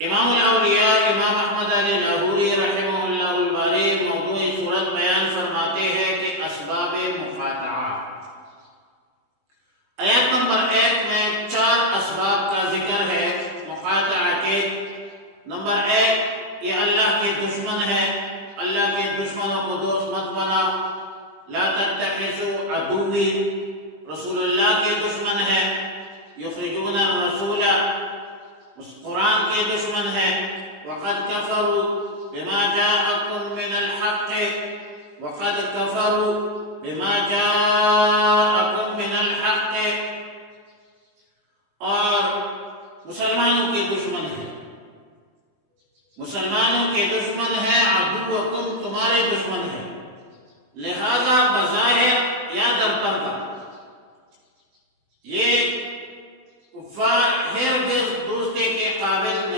امام الاولیاء امام احمد علی لاہوری رحمہ اللہ الباری موضوع صورت بیان فرماتے ہیں کہ اسباب مقاطعہ۔ آیت نمبر 1 میں 4 اسباب کا ذکر ہے مقاطعہ کے۔ نمبر 1، یہ اللہ کے دشمن ہے، اللہ کے دشمنوں کو دوست مت بناؤ۔ لا تتخذوا عدوی، رسول اللہ کے دشمن ہے۔ یخرجون الرسول، اس قرآن کے دشمن ہے۔ وقد کفروا بما جاءکم من الحق، وقد کفروا بما جاءکم من الحق، اور مسلمانوں کے دشمن ہے، مسلمانوں کے دشمن ہے۔ عدوکم، تمہارے دشمن ہے، لہذا بظاہر یا در پردہ